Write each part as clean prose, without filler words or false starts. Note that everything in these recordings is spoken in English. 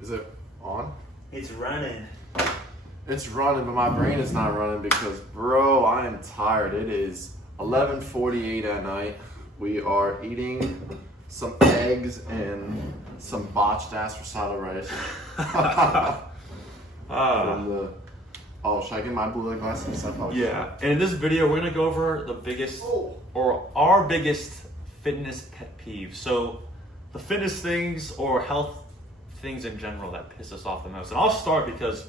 Is it on? It's running. It's running, but my brain is not running because, bro, I am tired. It is 11:48 at night. We are eating some eggs and some botched ass risotto rice. From the, should I get my blue light glasses? Yeah, and in this video, we're gonna go over the biggest, or our biggest fitness pet peeves. So, the fitness things or health things in general that piss us off the most. And I'll start because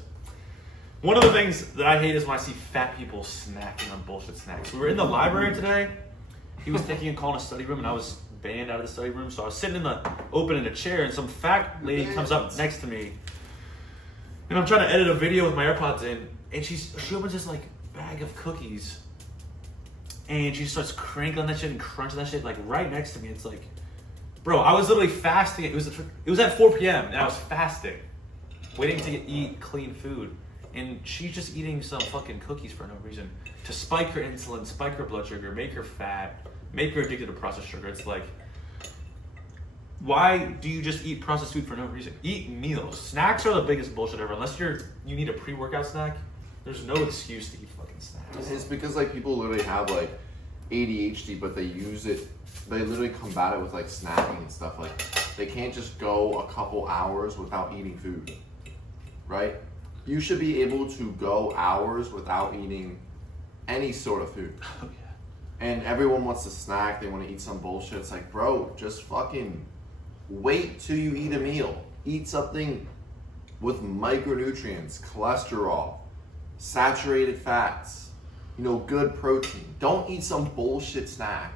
one of the things that I hate is when I see fat people snacking on bullshit snacks. We were in the library today. He was taking a call in a study room, and I was banned out of the study room. So I was sitting in a chair, and some fat lady comes up next to me, and I'm trying to edit a video with my AirPods in, and she opens this like bag of cookies, and she starts crinkling that shit and crunching that shit like right next to me. It's like, bro, I was literally fasting. It was at 4 p.m. and I was fasting, waiting to eat clean food. And she's just eating some fucking cookies for no reason. To spike her insulin, spike her blood sugar, make her fat, make her addicted to processed sugar. It's like, why do you just eat processed food for no reason? Eat meals. Snacks are the biggest bullshit ever. Unless you need a pre-workout snack, there's no excuse to eat fucking snacks. It's because like people literally have like ADHD, but they use it. They literally combat it with like snacking and stuff. Like they can't just go a couple hours without eating food, right? You should be able to go hours without eating any sort of food. Oh, yeah. And everyone wants to snack. They want to eat some bullshit. It's like, bro, just fucking wait till you eat a meal. Eat something with micronutrients, cholesterol, saturated fats, good protein. Don't eat some bullshit snack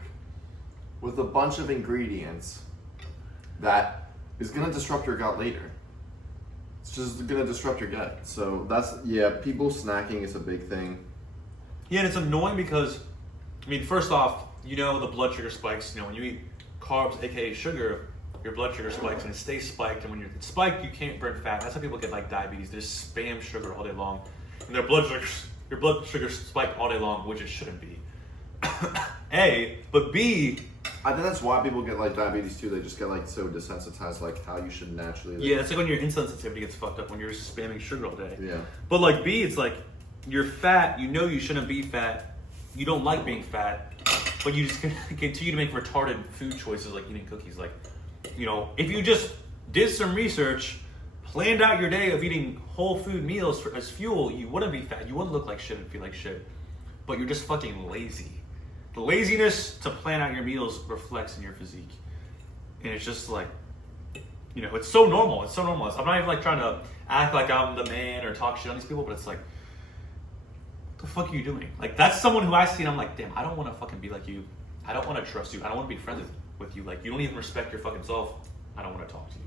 with a bunch of ingredients that is going to disrupt your gut later. It's just going to disrupt your gut. So people snacking is a big thing. Yeah, and it's annoying because, first off, the blood sugar spikes. When you eat carbs, aka sugar, your blood sugar spikes and it stays spiked. And when it's spiked, you can't burn fat. That's how people get like diabetes. They just spam sugar all day long, and your blood sugar spiked all day long, which it shouldn't be. A, but B, I think that's why people get like diabetes too. They just get like so desensitized, like how you should naturally. Yeah, it's like when your insulin sensitivity gets fucked up when you're spamming sugar all day. Yeah. But like B, it's like you're fat. You shouldn't be fat. You don't like being fat, but you just continue to make retarded food choices like eating cookies. Like, if you just did some research, planned out your day of eating whole food meals as fuel, you wouldn't be fat. You wouldn't look like shit and feel like shit. But you're just fucking lazy. The laziness to plan out your meals reflects in your physique. And it's just like, it's so normal. It's so normal. I'm not even like trying to act like I'm the man or talk shit on these people, but it's like, what the fuck are you doing? Like, that's someone who I see and I'm like, damn, I don't want to fucking be like you. I don't want to trust you. I don't want to be friends with you. Like, you don't even respect your fucking self. I don't want to talk to you.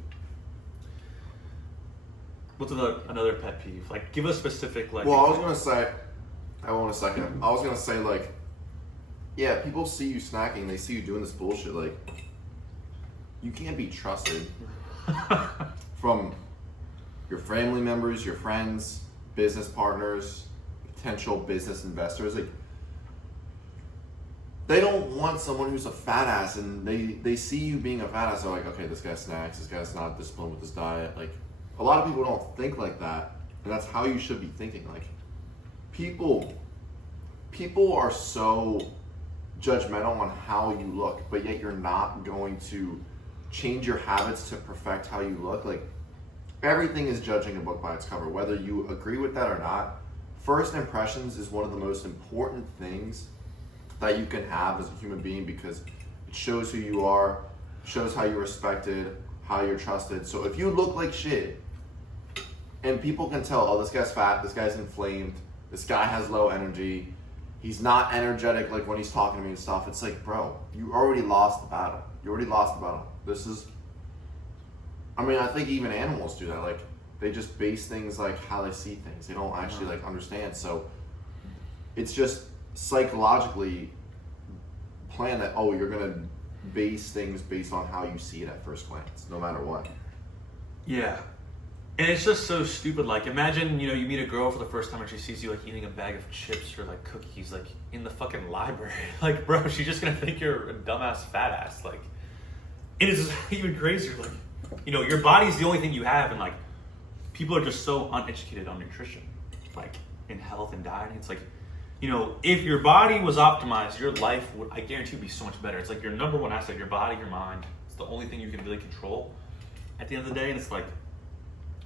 What's another pet peeve? Like, give a specific, like... Well, I was going to say, I want a second. I was going to say, like, yeah, people see you snacking. They see you doing this bullshit. Like, you can't be trusted from your family members, your friends, business partners, potential business investors. Like, they don't want someone who's a fat ass, and they see you being a fat ass. They're like, okay, this guy snacks. This guy's not disciplined with his diet. Like, a lot of people don't think like that, and that's how you should be thinking. Like, people are so judgmental on how you look, but yet you're not going to change your habits to perfect how you look. Like, everything is judging a book by its cover, whether you agree with that or not. First impressions is one of the most important things that you can have as a human being, because it shows who you are, shows how you're respected, how you're trusted. So if you look like shit and people can tell, oh, this guy's fat, this guy's inflamed, this guy has low energy, he's not energetic like when he's talking to me and stuff, it's like, bro, you already lost the battle. This is, I think even animals do that. Like, they just base things like how they see things. They don't actually like understand. So it's just psychologically planned that, oh, you're gonna base things based on how you see it at first glance, no matter what. Yeah. And it's just so stupid. Like, imagine, you meet a girl for the first time and she sees you like eating a bag of chips or like cookies like in the fucking library. Like, bro, she's just gonna think you're a dumbass fat ass. Like, it is even crazier. Like, your body's the only thing you have, and like, people are just so uneducated on nutrition, like in health and dieting. It's like, you know, if your body was optimized, your life would, I guarantee, would be so much better. It's like your number one asset, your body, your mind. It's the only thing you can really control at the end of the day. And it's like,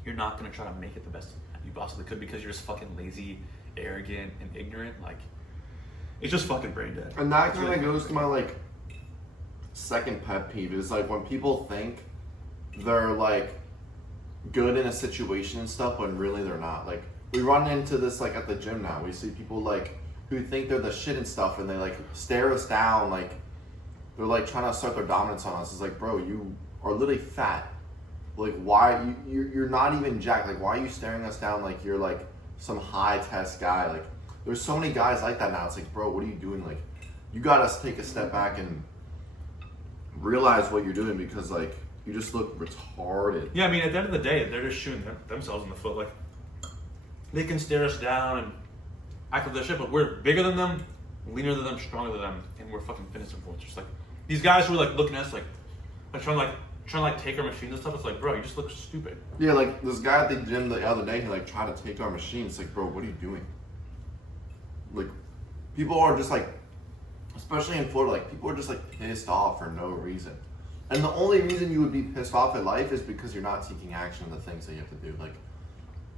you're not gonna try to make it the best you possibly could because you're just fucking lazy, arrogant, and ignorant. Like, it's just fucking brain dead. And that kind of goes to my like second pet peeve is like when people think they're like good in a situation and stuff when really they're not. Like we run into this like at the gym now. We see people like who think they're the shit and stuff and they like stare us down like they're like trying to assert their dominance on us. It's like, bro, you are literally fat. Like why you're not even jacked. Like why are you staring us down like you're like some high test guy? Like there's so many guys like that now. It's like, bro, what are you doing? Like you gotta take a step back and realize what you're doing because like you just look retarded. Yeah, I mean, at the end of the day, they're just shooting themselves in the foot. Like, they can stare us down and act like their shit, but we're bigger than them, leaner than them, stronger than them, and we're fucking fitness influencers. Like, these guys who are like looking at us like trying to take our machines and stuff. It's like, bro, you just look stupid. Yeah, like this guy at the gym the other day, he like tried to take our machine. It's like, bro, what are you doing? Like, people are just like, especially in Florida, like people are just like pissed off for no reason. And the only reason you would be pissed off at life is because you're not taking action on the things that you have to do. Like,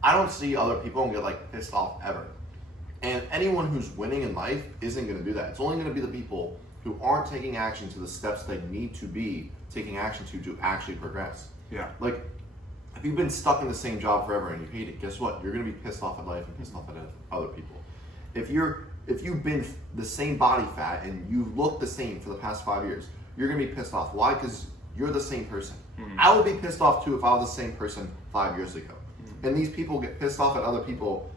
I don't see other people and get like pissed off ever. And anyone who's winning in life isn't going to do that. It's only going to be the people who aren't taking action to the steps they need to be taking action to actually progress. Yeah. Like, if you've been stuck in the same job forever and you hate it, guess what? You're going to be pissed off at life and pissed off at other people. If you've been the same body fat and you look the same for the past 5 years, you're gonna be pissed off. Why? Because you're the same person. Mm-hmm. I would be pissed off too if I was the same person 5 years ago. Mm-hmm. And these people get pissed off at other people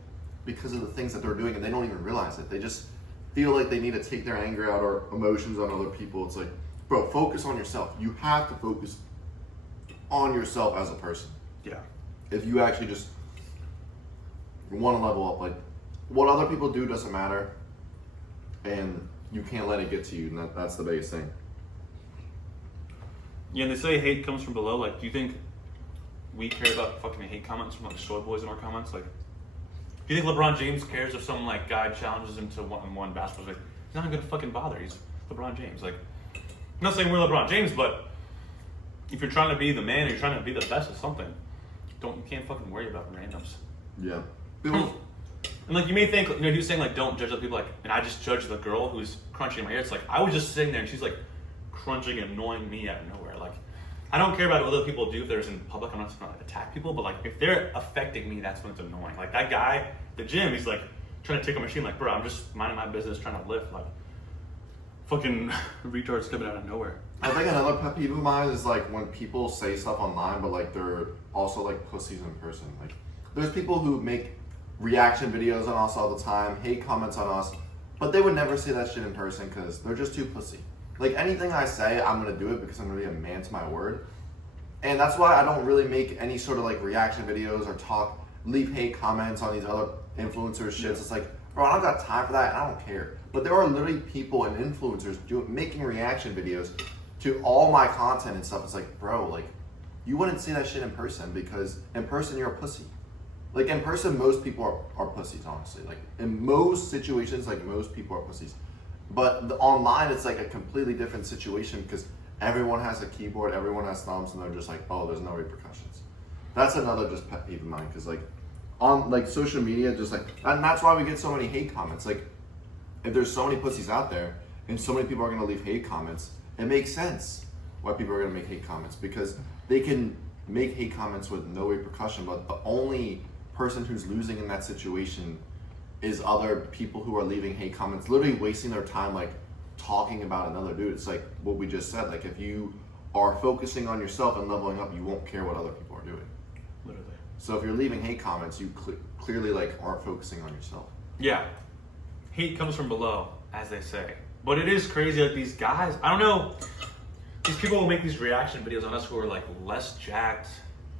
because of the things that they're doing and they don't even realize it. They just feel like they need to take their anger out or emotions on other people. It's like, bro, focus on yourself. You have to focus on yourself as a person. Yeah. If you actually just want to level up, like what other people do doesn't matter. And you can't let it get to you, and that's the biggest thing. Yeah, and they say hate comes from below. Like, do you think we care about fucking hate comments from like soy boys in our comments? Like, do you think LeBron James cares if some like guy challenges him to one basketball? Like, he's not gonna fucking bother. He's LeBron James. Like, I'm not saying we're LeBron James, but if you're trying to be the man or you're trying to be the best at something, you can't fucking worry about randoms. Yeah. And like you may think, he was saying like don't judge other people, like, and I just judge the girl who's crunching in my ear. It's like I was just sitting there and she's like crunching and annoying me out of nowhere. Like, I don't care about what other people do if they're in public. I'm not trying to attack people, but like if they're affecting me, that's when it's annoying. Like that guy at the gym, he's like trying to take a machine. Like, bro, I'm just minding my business, trying to lift. Like, fucking retards coming out of nowhere. I think another pet peeve of mine is like when people say stuff online, but like they're also like pussies in person. Like, there's people who make reaction videos on us all the time, hate comments on us, but they would never say that shit in person because they're just too pussy. Like anything I say, I'm gonna do it because I'm really a man to my word. And that's why I don't really make any sort of like reaction videos or leave hate comments on these other influencers shits. It's like, bro, I don't got time for that and I don't care. But there are literally people and influencers making reaction videos to all my content and stuff. It's like, bro, like you wouldn't say that shit in person because in person you're a pussy. Like in person, most people are pussies, honestly. Like in most situations, like most people are pussies. But online, it's like a completely different situation because everyone has a keyboard, everyone has thumbs, and they're just like, oh, there's no repercussions. That's another just pet peeve of mine because like on like social media, just like, and that's why we get so many hate comments. Like if there's so many pussies out there and so many people are gonna leave hate comments, it makes sense why people are gonna make hate comments because they can make hate comments with no repercussion, but the only person who's losing in that situation is other people who are leaving hate comments, literally wasting their time like talking about another dude. It's like what we just said, like if you are focusing on yourself and leveling up, you won't care what other people are doing. Literally. So if you're leaving hate comments, you clearly like aren't focusing on yourself. Yeah. Hate comes from below, as they say. But it is crazy, like these guys, I don't know, these people will make these reaction videos on us who are like less jacked,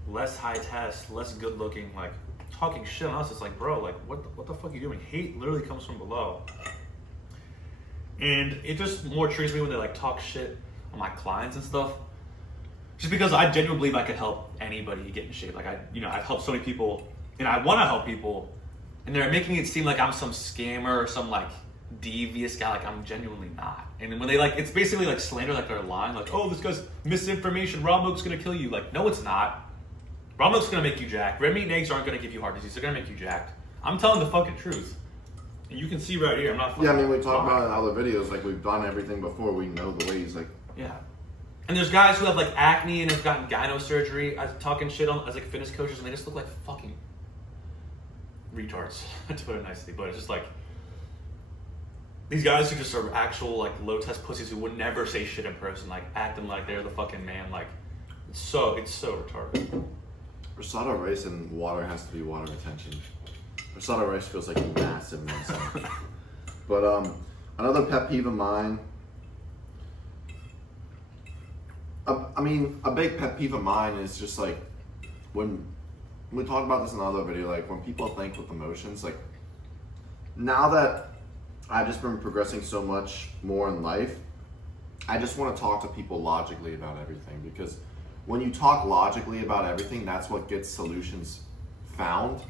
less high test, less good looking, like talking shit on us. It's like, bro, like what the fuck are you doing? Hate literally comes from below. And it just more triggers me when they like talk shit on my clients and stuff. Just because I genuinely believe I could help anybody get in shape. Like I've helped so many people, and I want to help people, and they're making it seem like I'm some scammer or some like devious guy. Like I'm genuinely not. And when they like, it's basically like slander, like they're lying. Like, oh, this guy's misinformation. Raw milk's gonna kill you. Like, no, it's not. Raw milk's gonna make you jacked. Red meat and eggs aren't gonna give you heart disease. They're gonna make you jacked. I'm telling the fucking truth. And you can see right here, I'm not fucking Yeah, I mean, we talk about it in other videos, like we've done everything before, we know the ways, like. Yeah. And there's guys who have like acne and have gotten gyno surgery as talking shit on as like fitness coaches, and they just look like fucking retards, to put it nicely. But it's just like these guys who just are actual like low test pussies who would never say shit in person, like acting like they're the fucking man. Like it's so retarded. Rosado rice and water has to be water retention. Rosado rice feels like massive in itself. But another pet peeve of mine. I mean, a big pet peeve of mine is just like when we talked about this in another video, like when people think with emotions, like now that I've just been progressing so much more in life, I just want to talk to people logically about everything, because when you talk logically about everything, that's what gets solutions found,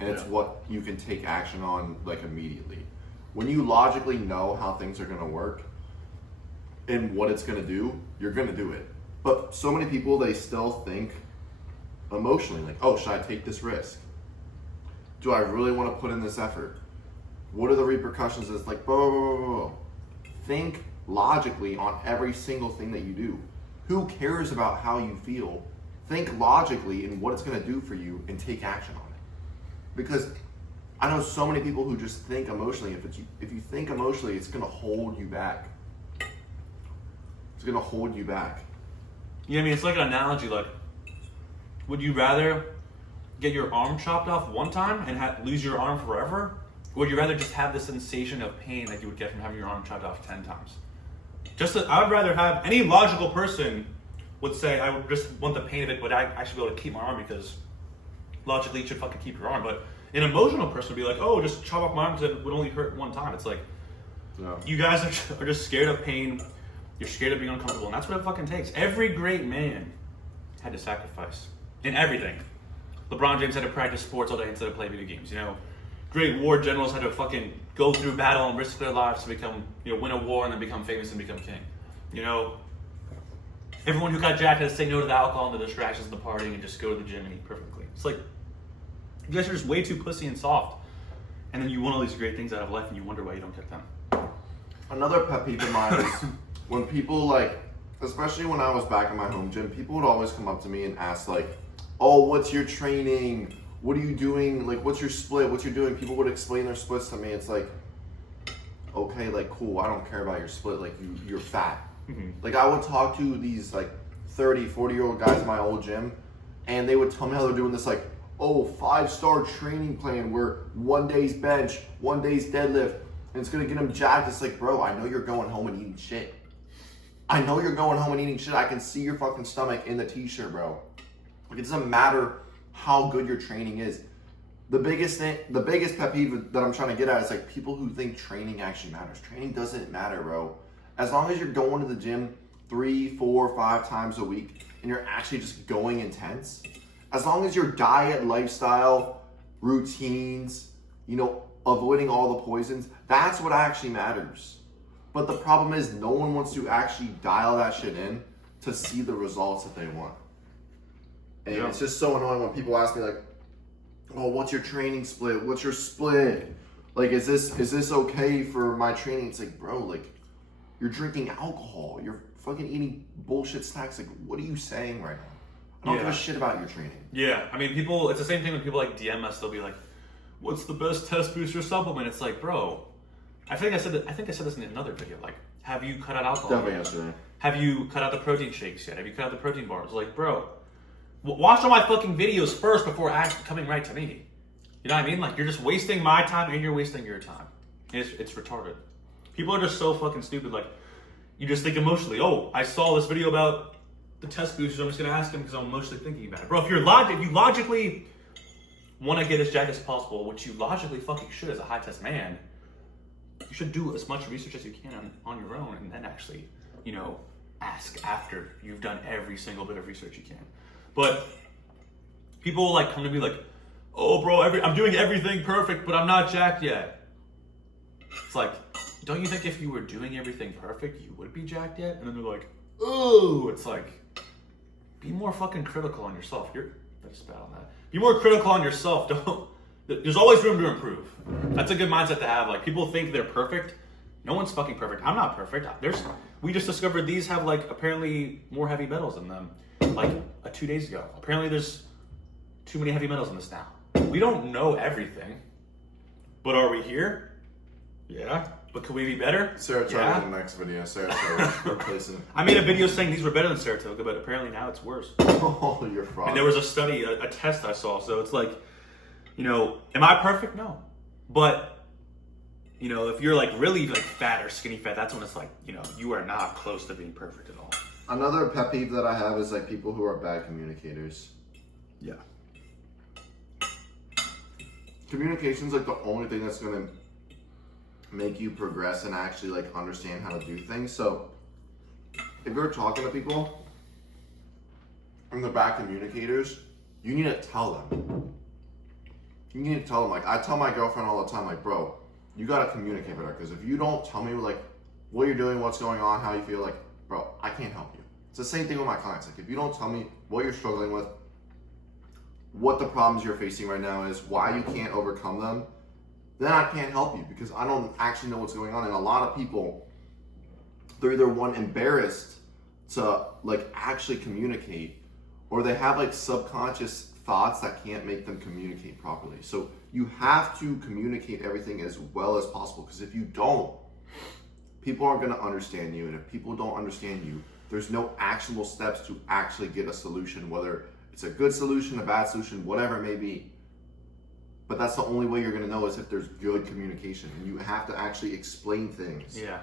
and it's what you can take action on like immediately. When you logically know how things are going to work and what it's going to do, you're going to do it. But so many people, they still think emotionally, like, oh, should I take this risk? Do I really want to put in this effort? What are the repercussions? It's like, whoa. Think logically on every single thing that you do. Who cares about how you feel? Think logically in what it's going to do for you and take action on it. Because I know so many people who just think emotionally. If you think emotionally, it's going to hold you back. It's going to hold you back. Yeah, I mean, it's like an analogy. Like, would you rather get your arm chopped off one time and lose your arm forever? Or would you rather just have the sensation of pain that you would get from having your arm chopped off 10 times? I would rather have, any logical person would say, I would just want the pain of it, but I should be able to keep my arm because logically you should fucking keep your arm. But an emotional person would be like, oh, just chop off my arm because it would only hurt one time. It's like, you guys are just scared of pain. You're scared of being uncomfortable, and that's what it fucking takes. Every great man had to sacrifice in everything. LeBron James had to practice sports all day instead of play video games. You know, great war generals had to fucking go through battle and risk their lives to become, win a war and then become famous and become king. You know, everyone who got jacked had to say no to the alcohol and the distractions of the partying and just go to the gym and eat perfectly. It's like, you guys are just way too pussy and soft, and then you want all these great things out of life and you wonder why you don't get them. Another pet peeve of mine is when people, like, especially when I was back in my home gym, people would always come up to me and ask, like, oh, what's your training? What are you doing? Like, what's your split? What you're doing? People would explain their splits to me. It's like, okay, like, cool, I don't care about your split. Like, you're fat. Mm-hmm. Like, I would talk to these, like, 30, 40-year-old guys in my old gym, and they would tell me how they're doing this, like, oh, 5-star training plan where 1 day's bench, 1 day's deadlift, and it's going to get them jacked. It's like, bro, I know you're going home and eating shit. I know you're going home and eating shit. I can see your fucking stomach in the t-shirt, bro. Like, it doesn't matter how good your training is. The biggest pet peeve that I'm trying to get at is like people who think training actually matters. Training doesn't matter, bro. As long as you're going to the gym 3, 4, 5 times a week and you're actually just going intense, as long as your diet, lifestyle, routines, avoiding all the poisons, that's what actually matters. But the problem is no one wants to actually dial that shit in to see the results that they want. And it's just so annoying when people ask me like, oh, what's your training split? What's your split? Like, is this okay for my training? It's like, bro, like, you're drinking alcohol. You're fucking eating bullshit snacks. Like, what are you saying right now? I don't give a shit about your training. Yeah, I mean, it's the same thing when people like DM us. They'll be like, what's the best test booster supplement? It's like, bro, I think I said this in another video. Like, have you cut out alcohol? Definitely yesterday. Have you cut out the protein shakes yet? Have you cut out the protein bars? Like, bro, watch all my fucking videos first before coming right to me. You know what I mean? Like, you're just wasting my time and you're wasting your time. It's retarded. People are just so fucking stupid. Like, you just think emotionally. Oh, I saw this video about the test boosters. I'm just gonna ask them because I'm emotionally thinking about it, bro. If you logically want to get as jacked as possible, which you logically fucking should as a high test man, you should do as much research as you can on your own, and then actually, ask after you've done every single bit of research you can. But people will like come to me like, oh bro, I'm doing everything perfect, but I'm not jacked yet. It's like, don't you think if you were doing everything perfect, you would be jacked yet? And then they're like, oh, it's like, be more fucking critical on yourself. That's bad on that. Be more critical on yourself. There's always room to improve. That's a good mindset to have. Like, people think they're perfect. No one's fucking perfect. I'm not perfect. We just discovered these have like apparently more heavy metals in them. Like 2 days ago. Apparently there's too many heavy metals in this now. We don't know everything. But are we here? Yeah. But could we be better? Saratoga in the next video. Saratoga replacing. I made a video saying these were better than Saratoga, but apparently now it's worse. Oh, you're fraud. And there was a study, a test I saw. So it's like, you know, am I perfect? No. But, you know, if you're like really like fat or skinny fat, that's when it's like, you know, you are not close to being perfect at all. Another pet peeve that I have is like people who are bad communicators. Yeah. Communication's like the only thing that's gonna make you progress and actually like understand how to do things. So if you're talking to people and they're bad communicators, you need to tell them. You need to tell them. Like, I tell my girlfriend all the time, like, bro, you gotta communicate better, because if you don't tell me like what you're doing, what's going on, how you feel, like, bro, I can't help you. It's the same thing with my clients. Like, if you don't tell me what you're struggling with, what the problems you're facing right now is, why you can't overcome them, then I can't help you, because I don't actually know what's going on. And a lot of people, they're either one, embarrassed to like actually communicate, or they have like subconscious thoughts that can't make them communicate properly. So you have to communicate everything as well as possible, because if you don't, people aren't going to understand you. And if people don't understand you, there's no actionable steps to actually get a solution, whether it's a good solution, a bad solution, whatever it may be. But that's the only way you're going to know, is if there's good communication, and you have to actually explain things. Yeah.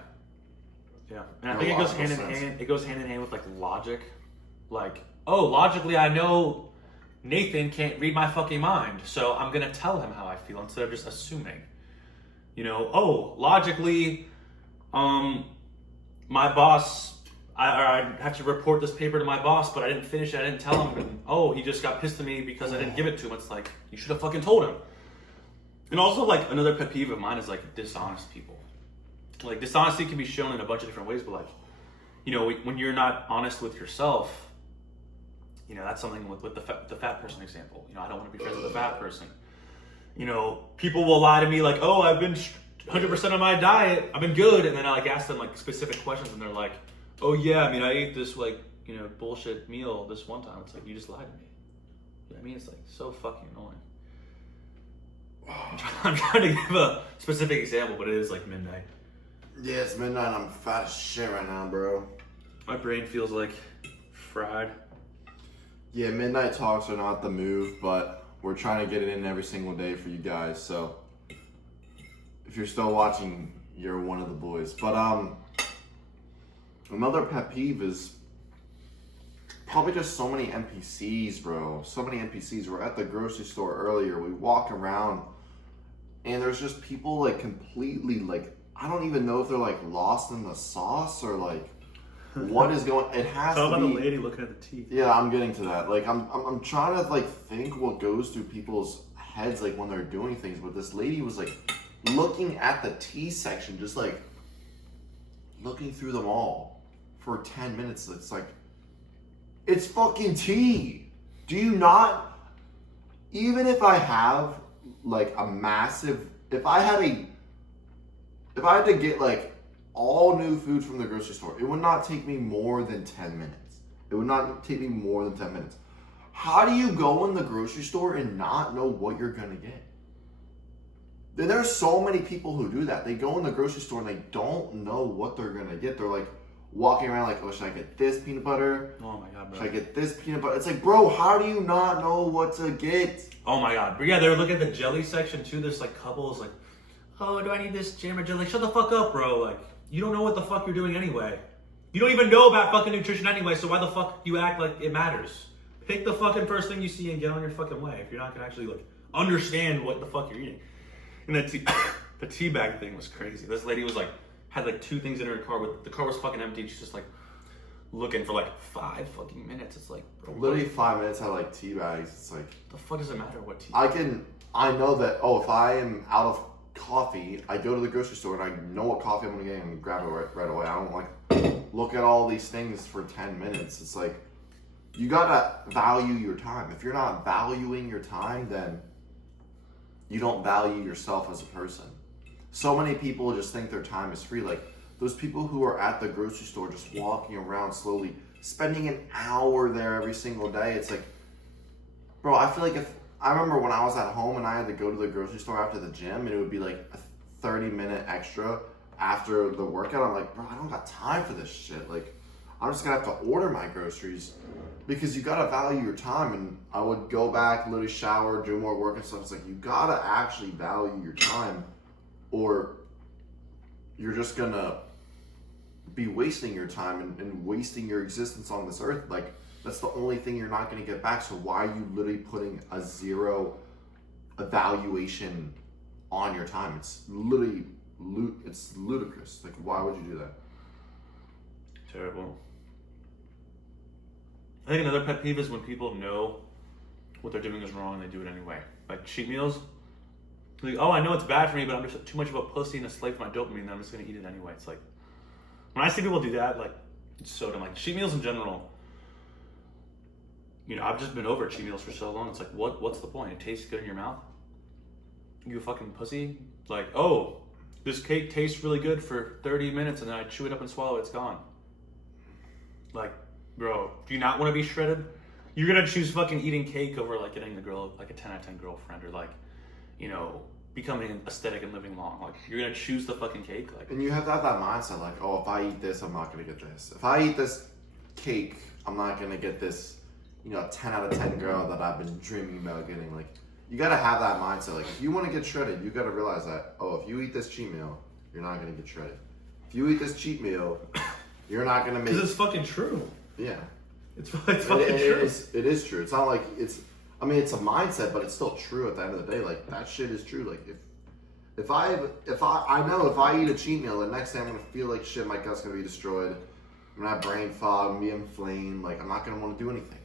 Yeah. And I think it goes hand in hand. It goes hand in hand with like logic. Like, oh, logically I know Nathan can't read my fucking mind, so I'm going to tell him how I feel instead of just assuming. You know, oh, logically, my boss, I have to report this paper to my boss, but I didn't finish it, I didn't tell him, and oh, he just got pissed at me because I didn't give it to him. It's like, you should have fucking told him. And also, like, another pet peeve of mine is like dishonest people. Like, dishonesty can be shown in a bunch of different ways, but like, you know, when you're not honest with yourself, you know, that's something with the fat person example. You know, I don't want to be friends with a fat person. You know, people will lie to me like, oh, I've been 100% on my diet, I've been good, and then I like ask them like specific questions, and they're like, oh yeah, I mean, I ate this like, you know, bullshit meal this one time. It's like, you just lied to me. You know what I mean? It's like so fucking annoying. I'm trying to give a specific example, but it is like midnight. Yeah, it's midnight. I'm fat as shit right now, bro. My brain feels like fried. Yeah, midnight talks are not the move, but we're trying to get it in every single day for you guys. So if you're still watching, you're one of the boys. But another pet peeve is probably just so many NPCs, bro. So many NPCs. We're at the grocery store earlier. We walk around, and there's just people like completely like, I don't even know if they're like lost in the sauce or like what is going. It has How to about be. the lady looking at the teeth? Yeah, I'm getting to that. Like, I'm trying to like think what goes through people's heads like when they're doing things. But this lady was like looking at the tea section, just like looking through them all for 10 minutes. It's like, it's fucking tea. Do you not? Even if I have like a massive, if I had to get like all new food from the grocery store, it would not take me more than 10 minutes. It would not take me more than 10 minutes. How do you go in the grocery store and not know what you're gonna get? There's so many people who do that. They go in the grocery store and they don't know what they're gonna get. They're like walking around like, oh, should I get this peanut butter? Oh my god, bro. Should I get this peanut butter? It's like, bro, how do you not know what to get? Oh my god. But yeah, they're looking at the jelly section too. There's like couples like, oh, do I need this jam or jelly? Like, shut the fuck up, bro. Like, you don't know what the fuck you're doing anyway. You don't even know about fucking nutrition anyway, so why the fuck you act like it matters? Pick the fucking first thing you see and get on your fucking way if you're not gonna actually like understand what the fuck you're eating. And the tea bag thing was crazy. This lady was like, had like 2 things in her car, with the car was fucking empty, and she's just like, looking for like 5 fucking minutes. It's like, bro, Literally 5 minutes at like tea bags. It's like, the fuck does it matter what tea? I know that, oh, if I am out of coffee, I go to the grocery store and I know what coffee I'm gonna get and grab it right away. I don't like look at all these things for 10 minutes. It's like, you gotta value your time. If you're not valuing your time, then you don't value yourself as a person. So many people just think their time is free. Like those people who are at the grocery store just walking around slowly, spending an hour there every single day. It's like, bro, I feel like if I remember when I was at home and I had to go to the grocery store after the gym and it would be like a 30-minute extra after the workout. I'm like, bro, I don't got time for this shit. Like, I'm just gonna have to order my groceries because you gotta value your time. And I would go back, literally shower, do more work and stuff. It's like, you gotta actually value your time or you're just gonna be wasting your time and wasting your existence on this earth. Like, that's the only thing you're not gonna get back. So why are you literally putting a zero evaluation on your time? It's literally, it's ludicrous. Like, why would you do that? Terrible. I think another pet peeve is when people know what they're doing is wrong and they do it anyway. Like cheat meals. Like, oh, I know it's bad for me, but I'm just too much of a pussy and a slave for my dopamine that I'm just gonna eat it anyway. It's like, when I see people do that, like, it's so dumb. Like cheat meals in general. You know, I've just been over cheat meals for so long. It's like, what's the point? It tastes good in your mouth. You a fucking pussy. It's like, oh, this cake tastes really good for 30 minutes, and then I chew it up and swallow it. It's gone. Like, bro, do you not want to be shredded? You're gonna choose fucking eating cake over like getting the girl like a 10 out of 10 girlfriend or like, you know, becoming aesthetic and living long. Like, you're gonna choose the fucking cake. Like, and you have to have that mindset. Like, oh, if I eat this, I'm not gonna get this. If I eat this cake, I'm not gonna get this. You know, 10 out of 10 girl that I've been dreaming about getting. Like, you gotta have that mindset. Like, if you want to get shredded, you gotta realize that. Oh, if you eat this cheat meal, you're not gonna get shredded. If you eat this cheat meal, you're not gonna make. because it's fucking true. Yeah. It's fucking true. It is true. It's not like it's. I mean, it's a mindset, but it's still true at the end of the day. Like, that shit is true. Like, if I know if I eat a cheat meal, the next day I'm gonna feel like shit. My gut's gonna be destroyed. I'm gonna have brain fog. I'm gonna be inflamed. Like, I'm not gonna want to do anything.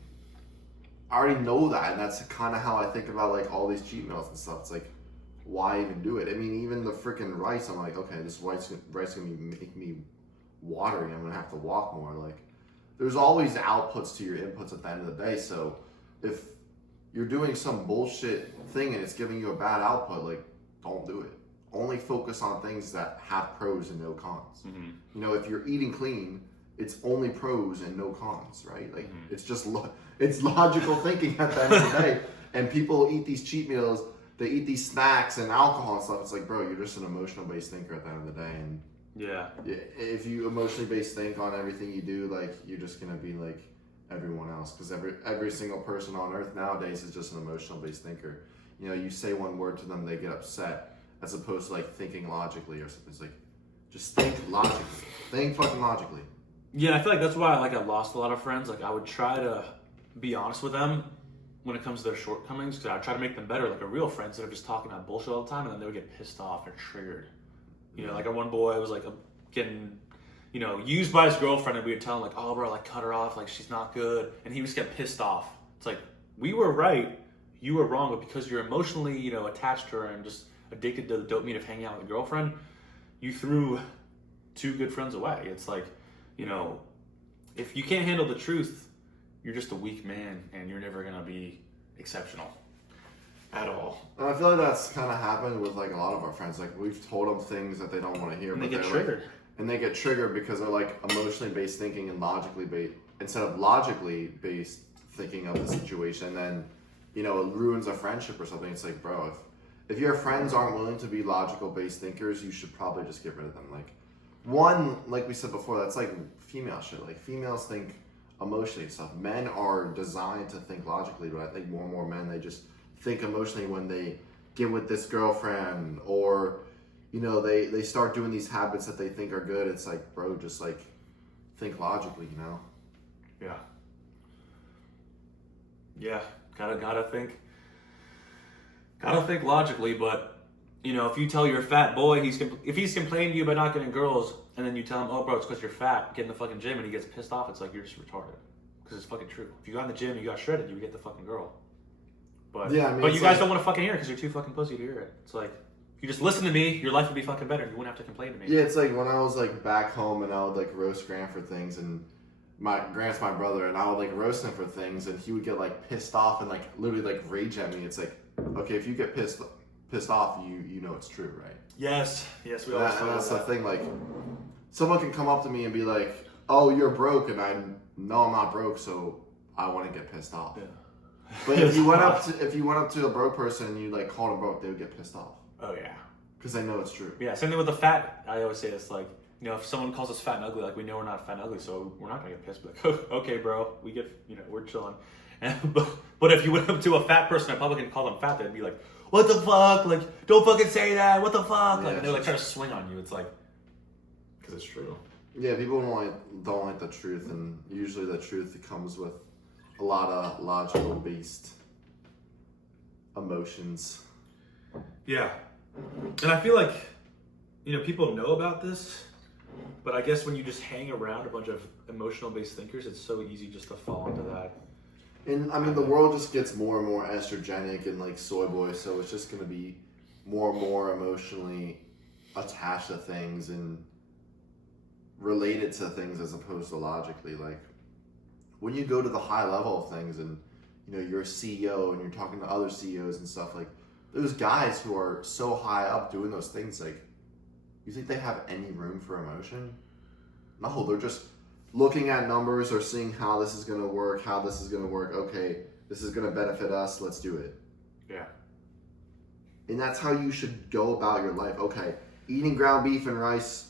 I already know that, and that's kind of how I think about like all these cheat meals and stuff. It's like, why even do it? I mean, even the freaking rice, I'm like, okay, this rice gonna make me watery. I'm gonna have to walk more. Like, there's always outputs to your inputs at the end of the day. So if you're doing some bullshit thing and it's giving you a bad output, like, don't do it. Only focus on things that have pros and no cons. Mm-hmm. You know, if you're eating clean, it's only pros and no cons, right? Like, it's just it's logical thinking at the end of the day. And people eat these cheat meals, they eat these snacks and alcohol and stuff. It's like, bro, you're just an emotional based thinker at the end of the day. And yeah, if you emotionally based think on everything you do, like, you're just gonna be like everyone else. Because every single person on earth nowadays is just an emotional based thinker. You know, you say one word to them, they get upset, as opposed to like thinking logically or something. It's like, just think logically. Think fucking logically. Yeah, I feel like that's why I lost a lot of friends. Like, I would try to be honest with them when it comes to their shortcomings, because I would try to make them better, like a real friend, instead of just talking about bullshit all the time, and then they would get pissed off or triggered. You know, like our one boy was like getting, you know, used by his girlfriend, and we would tell him like, oh, bro, like, cut her off, like, she's not good, and he would just get pissed off. It's like, we were right, you were wrong, but because you're emotionally, you know, attached to her and just addicted to the dopamine of hanging out with a girlfriend, you threw 2 good friends away. It's like, you know, if you can't handle the truth, you're just a weak man and you're never gonna be exceptional at all. And I feel like that's kind of happened with like a lot of our friends. Like, we've told them things that they don't want to hear, And but they get they're triggered. like, and they get triggered because they're like emotionally based thinking and logically based instead of logically based thinking of the situation. And then, you know, it ruins a friendship or something. It's like, bro, if your friends aren't willing to be logical based thinkers, you should probably just get rid of them. Like, one, like we said before, that's like female shit. Like, females think emotionally and stuff. Men are designed to think logically, but I think more and more men, they just think emotionally when they get with this girlfriend, or, you know, they start doing these habits that they think are good. It's like, bro, just like think logically, you know? Yeah. Yeah, gotta think logically, but you know, if you tell your fat boy, if he's complaining to you about not getting girls, and then you tell him, oh, bro, it's because you're fat, get in the fucking gym, and he gets pissed off, it's like you're just retarded. Because it's fucking true. If you got in the gym and you got shredded, you would get the fucking girl. But yeah, I mean, but you guys don't want to fucking hear it because you're too fucking pussy to hear it. It's like, if you just listen to me, your life would be fucking better. You wouldn't have to complain to me. Yeah, it's like when I was like back home and I would like roast Grant for things, and Grant's my brother, and I would like roast him for things, and he would get like pissed off and like literally like rage at me. It's like, okay, if you get pissed off, you know it's true, right? Yes, we always and that's the thing. Like, someone can come up to me and be like, "Oh, you're broke," and I know I'm not broke, so I want to get pissed off. Yeah. But if you went up to a broke person and you like called them broke, they would get pissed off. Oh yeah, because they know it's true. Yeah, same thing with the fat. I always say this, like, you know, if someone calls us fat and ugly, like, we know we're not fat and ugly, so we're not gonna get pissed. But like, okay, bro, we get, you know, we're chilling. But if you went up to a fat person in public and called them fat, they'd be like, "What the fuck? Like, don't fucking say that. What the fuck?" Like, and they're like trying to swing on you. It's like, because it's true. Yeah, people don't like the truth, and usually the truth comes with a lot of logical based emotions. Yeah, and I feel like, you know, people know about this, but I guess when you just hang around a bunch of emotional based thinkers, it's so easy just to fall into that. And I mean, the world just gets more and more estrogenic and like soy boy, so it's just gonna be more and more emotionally attached to things and related to things as opposed to logically. Like, when you go to the high level of things and, you know, you're a CEO and you're talking to other CEOs and stuff, like, those guys who are so high up doing those things, like, you think they have any room for emotion? No, they're just looking at numbers or seeing how this is going to work, okay, this is going to benefit us, let's do it. Yeah. And that's how you should go about your life. Okay, eating ground beef and rice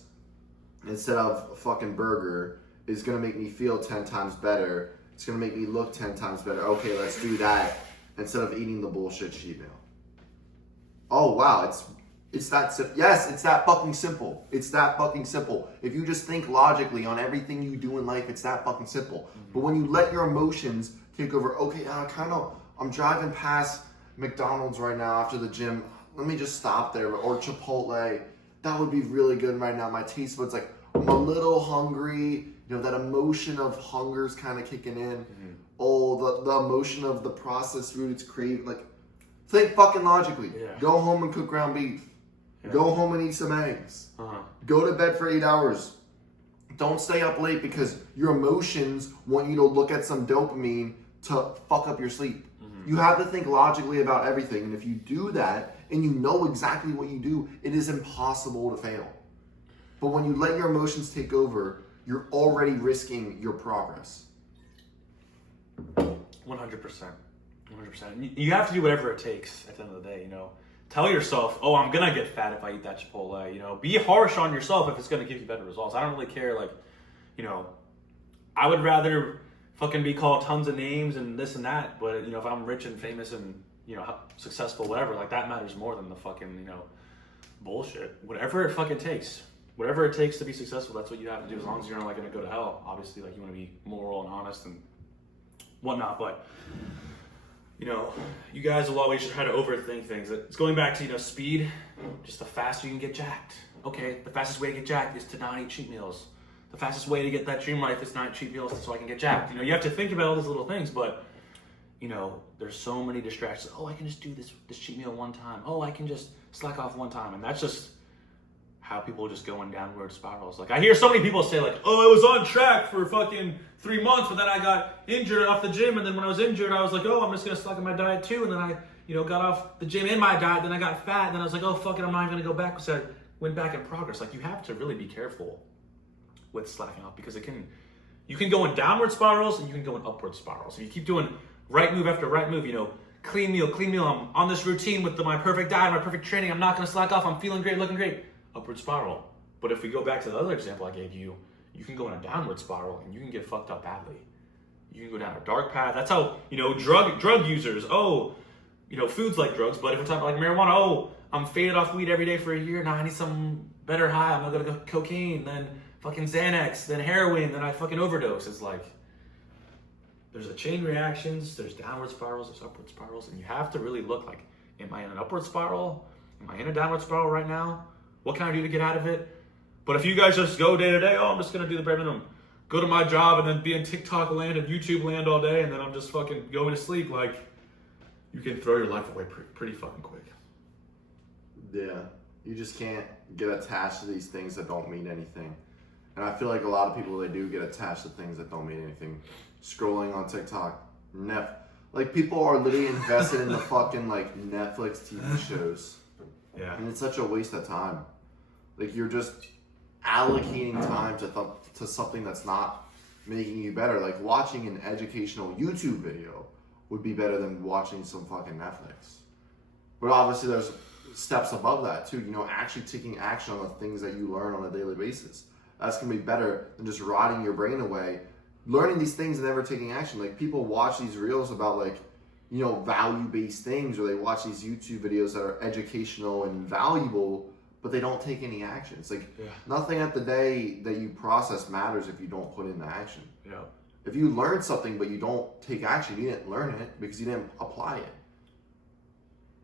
instead of a fucking burger is going to make me feel 10 times better. It's going to make me look 10 times better. Okay, let's do that instead of eating the bullshit sheet meal. Oh, wow, it's that simple. Yes, it's that fucking simple. It's that fucking simple. If you just think logically on everything you do in life, it's that fucking simple. Mm-hmm. But when you let your emotions take over, okay, I'm driving past McDonald's right now after the gym. Let me just stop there. Or Chipotle. That would be really good right now. My taste buds, like, I'm a little hungry. You know, that emotion of hunger is kind of kicking in. Mm-hmm. Oh, the emotion of the processed food, it's craving. Like, think fucking logically. Yeah. Go home and cook ground beef. Yeah. Go home and eat some eggs. Go to bed for 8 hours. Don't stay up late because your emotions want you to look at some dopamine to fuck up your sleep. Mm-hmm. You have to think logically about everything. And if you do that and you know exactly what you do, it is impossible to fail. But when you let your emotions take over, you're already risking your progress. 100%. 100%. You have to do whatever it takes at the end of the day, you know. Tell yourself, oh, I'm going to get fat if I eat that Chipotle, you know. Be harsh on yourself if it's going to give you better results. I don't really care, like, you know, I would rather fucking be called tons of names and this and that, but, you know, if I'm rich and famous and, you know, successful, whatever, like, that matters more than the fucking, you know, bullshit. Whatever it fucking takes. Whatever it takes to be successful, that's what you have to do, as long as you're not, like, going to go to hell. Obviously, like, you want to be moral and honest and whatnot, but, you know, you guys will always try to overthink things. It's going back to, you know, speed. Just the faster you can get jacked. Okay, the fastest way to get jacked is to not eat cheat meals. The fastest way to get that dream life is not eat cheat meals so I can get jacked. You know, you have to think about all these little things, but, you know, there's so many distractions. Oh, I can just do this cheat meal one time. Oh, I can just slack off one time. And that's just how people just go in downward spirals. Like, I hear so many people say, like, oh, I was on track for fucking 3 months, but then I got injured off the gym, and then when I was injured, I was like, oh, I'm just gonna slack on my diet too, and then I, you know, got off the gym in my diet, then I got fat, and then I was like, oh, fuck it, I'm not even gonna go back, so I went back in progress. Like, you have to really be careful with slacking off, because you can go in downward spirals, and you can go in upward spirals. So you keep doing right move after right move, you know, clean meal, I'm on this routine with my perfect diet, my perfect training, I'm not gonna slack off, I'm feeling great, looking great. Upward spiral. But if we go back to the other example I gave you, you can go in a downward spiral and you can get fucked up badly. You can go down a dark path. That's how, you know, drug users, oh, you know, food's like drugs, but if we're talking like marijuana, oh, I'm faded off weed every day for a year, now I need some better high, I'm gonna go cocaine, then fucking Xanax, then heroin, then I fucking overdose. It's like, there's a chain reactions, there's downward spirals, there's upward spirals, and you have to really look like, am I in an upward spiral? am I in a downward spiral right now? What can I do to get out of it? But if you guys just go day to day, oh, I'm just going to do the bare minimum, go to my job and then be in TikTok land and YouTube land all day, and then I'm just fucking going to sleep, like, you can throw your life away pretty fucking quick. Yeah. You just can't get attached to these things that don't mean anything. And I feel like a lot of people, they do get attached to things that don't mean anything. Scrolling on TikTok, like people are literally invested in the fucking like Netflix TV shows. Yeah. And it's such a waste of time. Like you're just allocating time to something that's not making you better. Like watching an educational YouTube video would be better than watching some fucking Netflix. But obviously there's steps above that too, you know, actually taking action on the things that you learn on a daily basis. That's gonna be better than just rotting your brain away, learning these things and never taking action. Like people watch these reels about like, you know, value-based things, or they watch these YouTube videos that are educational and valuable, but they don't take any action. It's like nothing at the day that you process matters if you don't put into action. Yeah. If you learn something but you don't take action, you didn't learn it because you didn't apply it.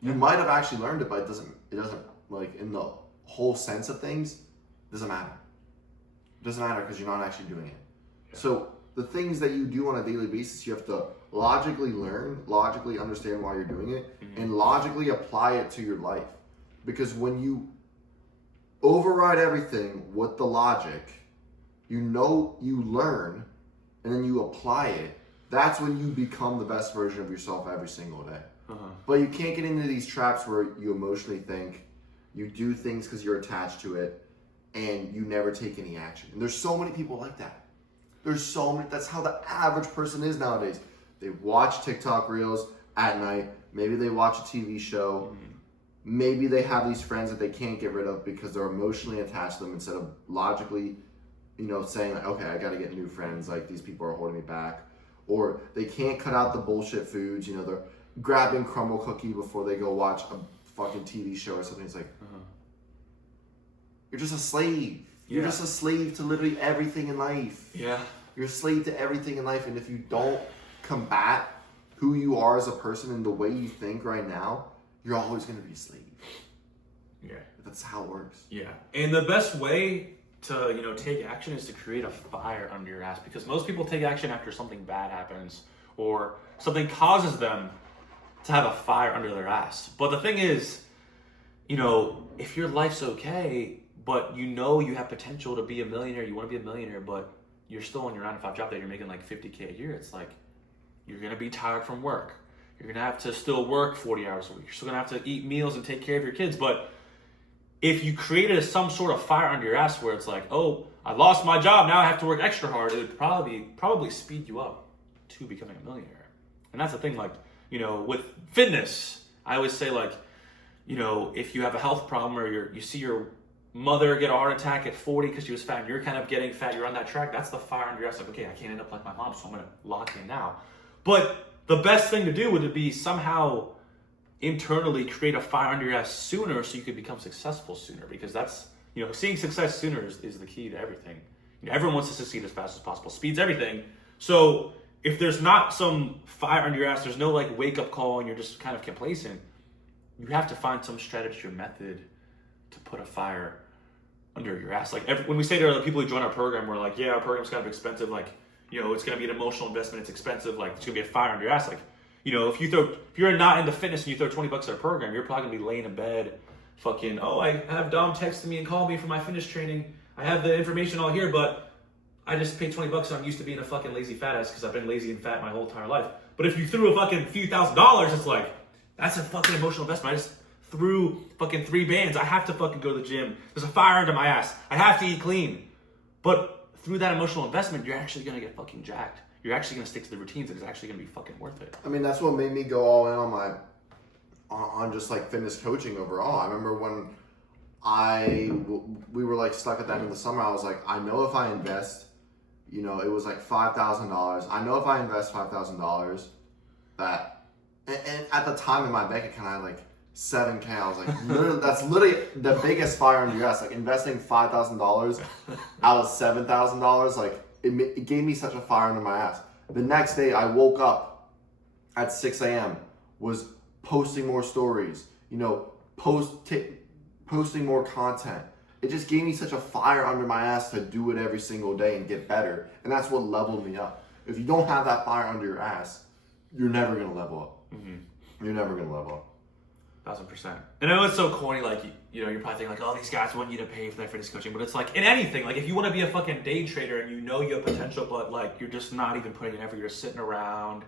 You might have actually learned it, but it doesn't like in the whole sense of things, it doesn't matter. It doesn't matter because you're not actually doing it. Yeah. So the things that you do on a daily basis, you have to logically learn, logically understand why you're doing it, and logically apply it to your life. Because when you override everything with the logic, you know, you learn, and then you apply it, that's when you become the best version of yourself every single day. But you can't get into these traps where you emotionally think, you do things because you're attached to it, and you never take any action. And there's so many people like that. There's so many, that's how the average person is nowadays. They watch TikTok reels at night, maybe they watch a TV show, maybe they have these friends that they can't get rid of because they're emotionally attached to them instead of logically, you know, saying like, okay, I gotta get new friends, like these people are holding me back. Or they can't cut out the bullshit foods, you know, they're grabbing crumble cookie before they go watch a fucking TV show or something. It's like, you're just a slave. You're just a slave to literally everything in life. Yeah. You're a slave to everything in life, and if you don't combat who you are as a person and the way you think right now, you're always going to be a slave. Yeah. That's how it works. Yeah. And the best way to, you know, take action is to create a fire under your ass, because most people take action after something bad happens or something causes them to have a fire under their ass. But the thing is, you know, if your life's okay, but you know you have potential to be a millionaire, you want to be a millionaire, but you're still on your 9-to-5 job that you're making like $50K a year, it's like you're going to be tired from work. You're going to have to still work 40 hours a week. You're still going to have to eat meals and take care of your kids. But if you created some sort of fire under your ass where it's like, oh, I lost my job, now I have to work extra hard, it would probably speed you up to becoming a millionaire. And that's the thing, like, you know, with fitness, I always say, like, you know, if you have a health problem or you see your mother get a heart attack at 40 because she was fat and you're kind of getting fat, you're on that track, that's the fire under your ass. Like, okay, I can't end up like my mom, so I'm going to lock in now. But the best thing to do would be somehow internally create a fire under your ass sooner so you could become successful sooner, because that's, you know, seeing success sooner is the key to everything. You know, everyone wants to succeed as fast as possible. Speed's everything. So if there's not some fire under your ass, there's no like wake up call and you're just kind of complacent, you have to find some strategy or method to put a fire under your ass. Like when we say to the people who join our program, we're like, yeah, our program's kind of expensive. Like, you know, it's going to be an emotional investment. It's expensive. Like, it's going to be a fire under your ass. Like, you know, if you're not into fitness and you throw $20 at a program, you're probably going to be laying in bed fucking, oh, I have Dom texting me and call me for my fitness training. I have the information all here, but I just paid $20 and I'm used to being a fucking lazy fat ass because I've been lazy and fat my whole entire life. But if you threw a fucking few $1,000s, it's like, that's a fucking emotional investment. I just threw fucking 3 bands. I have to fucking go to the gym. There's a fire under my ass. I have to eat clean. But through that emotional investment, you're actually going to get fucking jacked. You're actually going to stick to the routines, and it's actually going to be fucking worth it. I mean, that's what made me go all in on just like fitness coaching overall. I remember when we were like stuck at the end of the summer, I was like, I know if I invest, you know, it was like $5,000. I know if I invest $5,000 that, and at the time in my bank account, I had like $7K. I was like, that's literally the biggest fire under your ass. Like investing $5,000 out of $7,000, like it gave me such a fire under my ass. The next day, I woke up at 6 a.m., was posting more stories, you know, posting more content. It just gave me such a fire under my ass to do it every single day and get better. And that's what leveled me up. If you don't have that fire under your ass, you're never going to level up. Mm-hmm. You're never going to level up. 1,000%. And I know it's so corny, like, you know, you're probably thinking, like, oh, these guys want you to pay for their fitness coaching. But it's like, in anything, like, if you want to be a fucking day trader and you know you have potential, but, like, you're just not even putting in effort, you're just sitting around,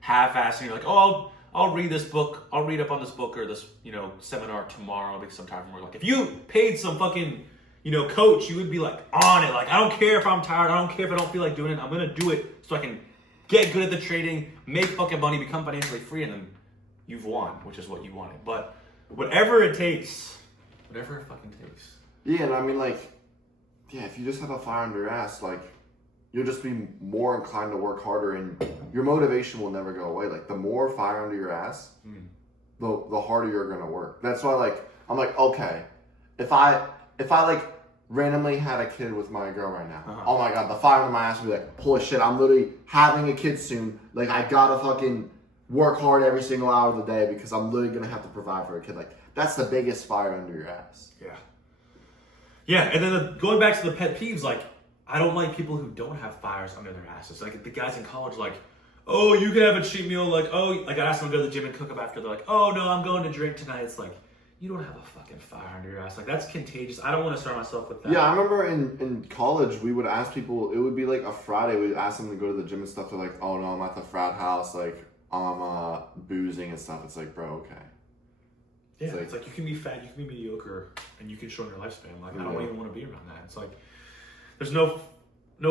half-assing, you're like, oh, I'll read this book, I'll read up on this book or this, you know, seminar tomorrow because I'm tired from work. Like, if you paid some fucking, you know, coach, you would be, like, on it. Like, I don't care if I'm tired, I don't care if I don't feel like doing it, I'm going to do it so I can get good at the trading, make fucking money, become financially free, and then you've won, which is what you wanted. But whatever it takes, whatever it fucking takes. Yeah, and I mean, like, yeah, if you just have a fire under your ass, like, you'll just be more inclined to work harder, and your motivation will never go away. Like, the more fire under your ass, the harder you're gonna work. That's why, like, I'm like, okay, if I like randomly had a kid with my girl right now, oh my god, the fire under my ass would be like, holy shit, I'm literally having a kid soon. Like, I gotta fucking work hard every single hour of the day because I'm literally gonna have to provide for a kid. Like, that's the biggest fire under your ass. Yeah. Yeah, and then going back to the pet peeves, like, I don't like people who don't have fires under their asses. Like, the guys in college, like, oh, you can have a cheat meal. Like, oh, like, I asked them to go to the gym and cook up after. They're like, oh, no, I'm going to drink tonight. It's like, you don't have a fucking fire under your ass. Like, that's contagious. I don't want to start myself with that. Yeah, I remember in college, we would ask people, it would be like a Friday, we'd ask them to go to the gym and stuff. They're like, oh, no, I'm at the frat house. Like, I'm boozing and stuff. It's like, bro, okay. Yeah, it's like you can be fat, you can be mediocre, and you can shorten your lifespan. Like, I don't even want to be around that. It's like, there's no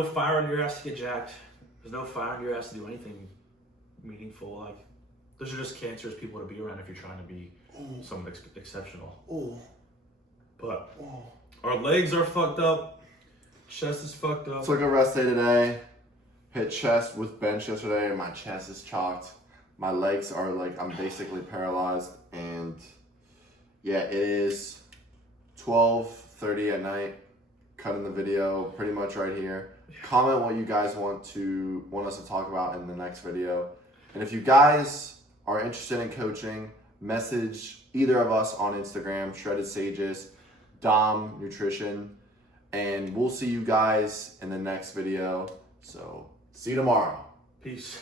fire under your ass to get jacked. There's no fire under your ass to do anything meaningful. Like, those are just cancerous people to be around if you're trying to be someone exceptional. But our legs are fucked up. Chest is fucked up. Took a rest day today. Hit chest with bench yesterday, and my chest is chalked. My legs are like, I'm basically paralyzed, and yeah, it is 12:30 at night. Cutting the video pretty much right here. Comment what you guys want us to talk about in the next video. And if you guys are interested in coaching, message either of us on Instagram, Shredded Sages, Dom Nutrition, and we'll see you guys in the next video. So see you tomorrow. Peace.